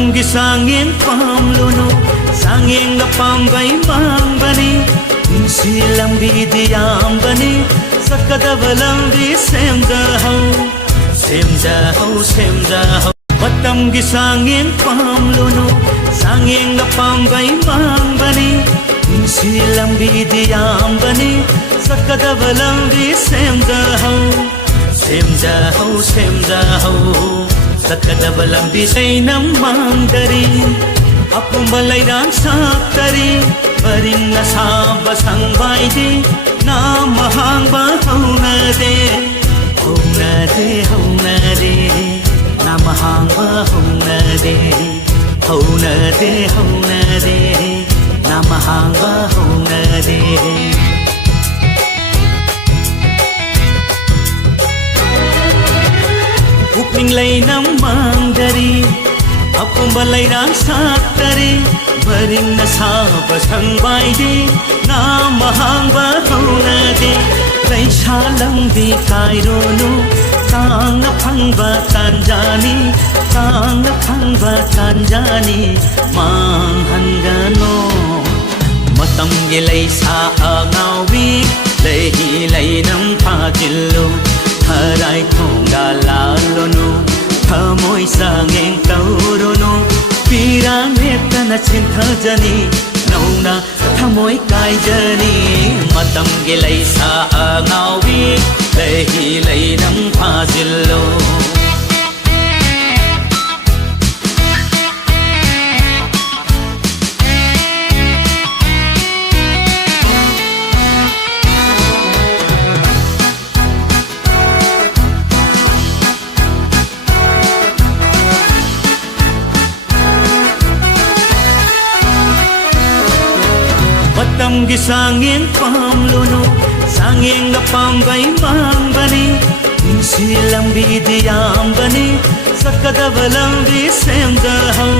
Matamgi sangin pamluno sangin na pambay mangbani silambi diyambani sakadabalambi semjahau Matamgi sangin pamluno sangin na pambay mangbani silambi diyambani sakadabalambi semjahau Sakadabalambi say namangdari Apumbalay rang saktari Maringna Saba Sangbaidi Namma Hangba Hounade Namma Hangba Hounade Namma Hangba Hounade Upling lay namangdari Apumbalay rang saktari Maringna Saba Sangbaidi Namma Hangba Hounade Lay salang di kaironu Tang na phangba tanjani Manghangano Matam gilay sa angawi Lay nam pagilo Haray kong galalono Kamoy sangeng taurono Pirang neta na chintajani Nauna kamoy kaijani Matam gilay sa angawi Lay ng pazilo Matamgi sangin pamluno sangin na pambay mangbani silambi diyambani sakadabalambi semjahau